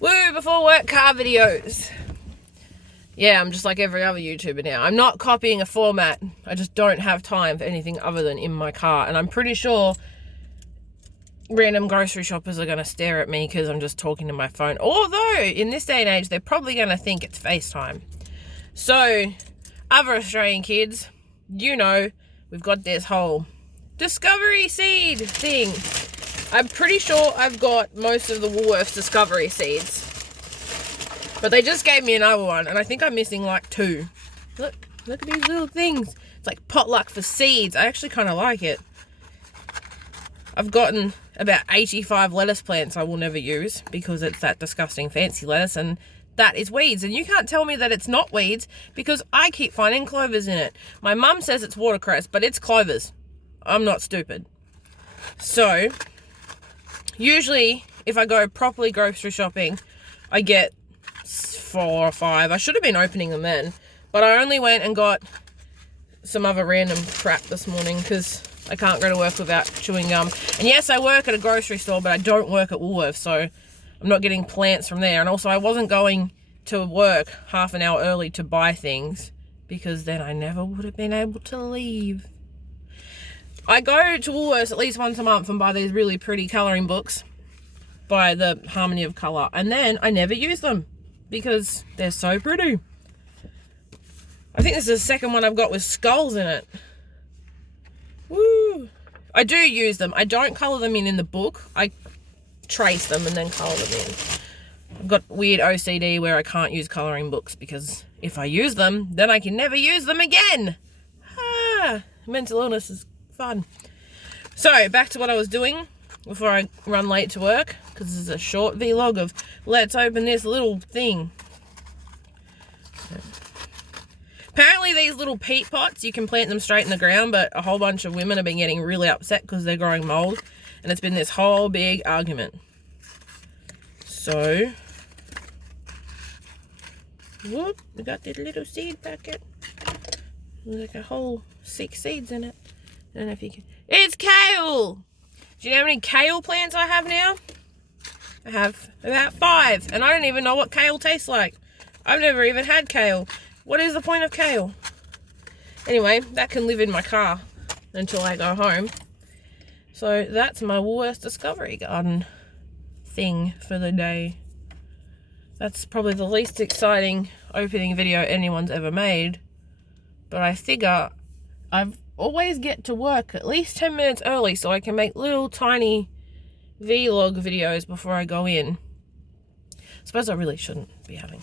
Woo, before work car videos. Yeah, I'm just like every other YouTuber now. I'm not copying a format. I just don't have time for anything other than in my car. And I'm pretty sure random grocery shoppers are going to stare at me because I'm just talking to my phone. Although, in this day and age, they're probably going to think it's FaceTime. So, other Australian kids, you know, we've got this whole Discovery Seed thing. I'm pretty sure I've got most of the Woolworths Discovery Seeds. But they just gave me another one, and I think I'm missing like 2. Look at these little things. It's like potluck for seeds. I actually kind of like it. I've gotten about 85 lettuce plants I will never use because it's that disgusting fancy lettuce, and that is weeds. And you can't tell me that it's not weeds because I keep finding clovers in it. My mum says it's watercress, but it's clovers. I'm not stupid. So, usually, if I go properly grocery shopping, I get 4 or 5. I should have been opening them then, but I only went and got some other random crap this morning because I can't go to work without chewing gum. And yes, I work at a grocery store, but I don't work at Woolworths, so I'm not getting plants from there. And also, I wasn't going to work half an hour early to buy things because then I never would have been able to leave. I go to Woolworths at least once a month and buy these really pretty colouring books by the Harmony of Colour, and then I never use them because they're so pretty. I think this is the second one I've got with skulls in it. Woo! I do use them. I don't colour them in the book. I trace them and then colour them in. I've got weird OCD where I can't use colouring books because if I use them, then I can never use them again. Mental illness is fun. So, back to what I was doing before I run late to work, because this is a short vlog of let's open this little thing. Apparently these little peat pots, you can plant them straight in the ground, but a whole bunch of women have been getting really upset because they're growing mold, and it's been this whole big argument. So, whoop, we got this little seed packet. There's like a whole 6 seeds in it. I don't know if you can. It's kale! Do you know how many kale plants I have now? I have about 5, and I don't even know what kale tastes like. I've never even had kale. What is the point of kale? Anyway, that can live in my car until I go home. So that's my Woolworths Discovery Garden thing for the day. That's probably the least exciting opening video anyone's ever made. But I figure I've always get to work at least 10 minutes early so I can make little tiny vlog videos before I go in. I suppose I really shouldn't be having.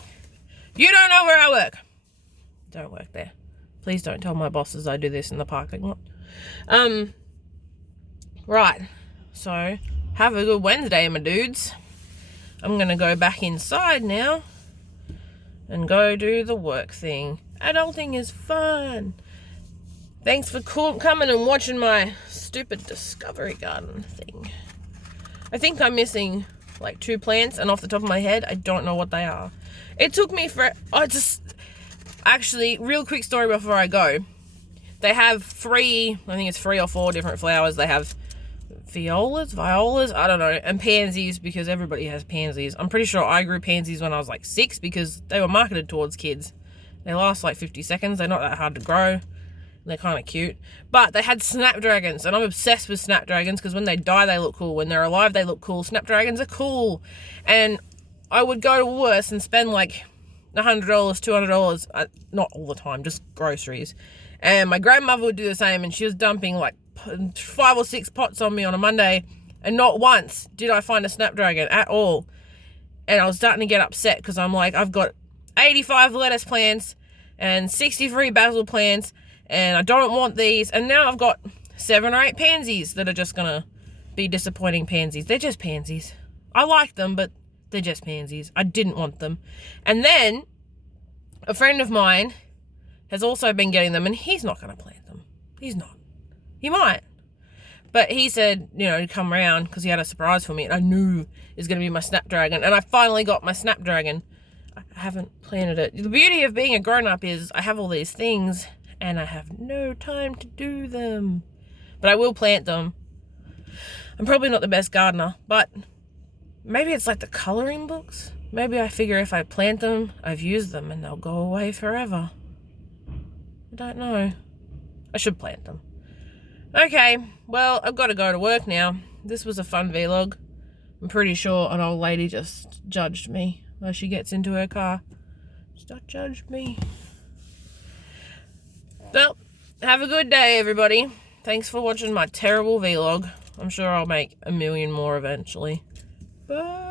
You don't know where I work. Don't work there. Please don't tell my bosses I do this in the parking lot. Right. So, have a good Wednesday, my dudes. I'm going to go back inside now and go do the work thing. Adulting is fun. Thanks for coming and watching my stupid Discovery Garden thing. I think I'm missing like 2 plants, and off the top of my head, I don't know what they are. It took me for... Actually, real quick story before I go. They have 3, I think it's 3 or 4 different flowers. They have violas, I don't know, and pansies because everybody has pansies. I'm pretty sure I grew pansies when I was like 6 because they were marketed towards kids. They last like 50 seconds. They're not that hard to grow. They're kind of cute. But they had snapdragons, and I'm obsessed with snapdragons because when they die, they look cool. When they're alive, they look cool. Snapdragons are cool. And I would go to Woolworths and spend like $100, $200, not all the time, just groceries. And my grandmother would do the same, and she was dumping like 5 or 6 pots on me on a Monday, and not once did I find a snapdragon at all. And I was starting to get upset because I'm like, I've got 85 lettuce plants and 63 basil plants, and I don't want these. And now I've got 7 or 8 pansies that are just going to be disappointing pansies. They're just pansies. I like them, but they're just pansies. I didn't want them. And then a friend of mine has also been getting them, and he's not going to plant them. He's not. He might. But he said, you know, to come around because he had a surprise for me, and I knew it was going to be my snapdragon. And I finally got my snapdragon. I haven't planted it. The beauty of being a grown-up is I have all these things, and I have no time to do them. But I will plant them. I'm probably not the best gardener, but Maybe it's like the coloring books. Maybe I figure if I plant them, I've used them and they'll go away forever. I don't know. I should plant them. Okay, well, I've got to go to work now. This was a fun vlog. I'm pretty sure an old lady just judged me while she gets into her car. Just not judged me. Well, have a good day, everybody. Thanks for watching my terrible vlog. I'm sure I'll make a million more eventually. Bye.